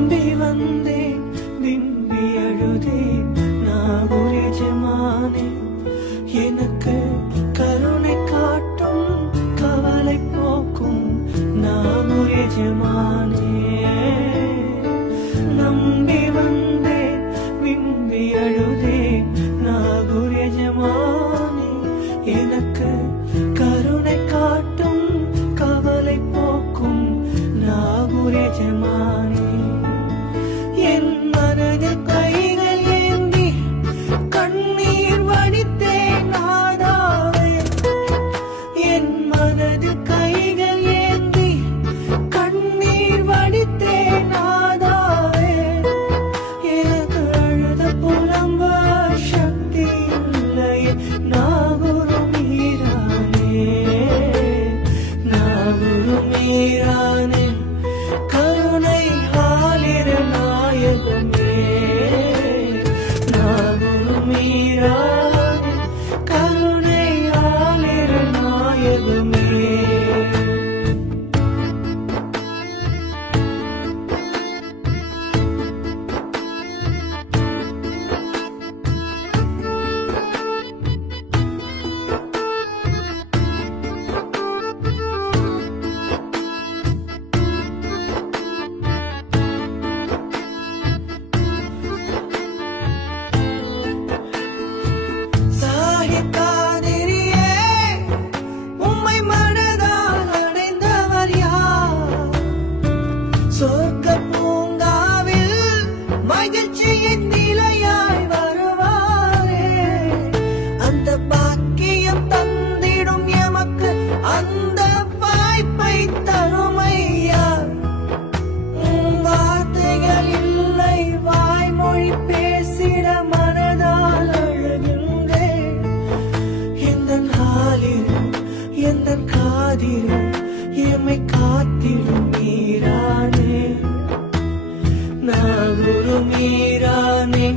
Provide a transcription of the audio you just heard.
நம்பி வந்தேன் விம்பி அழுதேன் நாகூர் எஜமானே எனக்கு கருணை காட்டும் கவலை போக்கும் நாகூர் எஜமானே நம்பி வந்தேன் விம்பி அழுதேன் நாகூர் எஜமானே எனக்கு கருணை காட்டும் கவலை போக்கும் நாகூர் எஜமானே என் மனதில் கைகள் ஏந்தி கண்ணீர் வடித்தேன் நாதாவே என் மனதில் கைகள் ஏந்தி கண்ணீர் வடித்தேன் நாதாவே எனக்கு அழுத புலம்ப சக்தி இல்லையே நாகூர் மீரானே நாகூர் மீரானே கருணை ஆலிர நாயகமே நாகூர் மீரானே கருணை ஆலிர நாயகமே சாஹிகாதிரியே உம்மை மனதால் அடைந்தவர் யார் சொர்க்க பூங்காவில் மகிழ்ச்சியின் நிலையாய் வருவாரே அந்த பாக்கியம் தந்திடும் எமக்கு அந்த வாய்ப்பை தருமையா வார்த்தைகள் இல்லை வாய்மொழி பேசிட மனதால் அழுகின்றேன் எந்தன் ஆலில் எந்தன் காதில் எம்மை காத்திடும் மீரானே நாகூர் மீரானே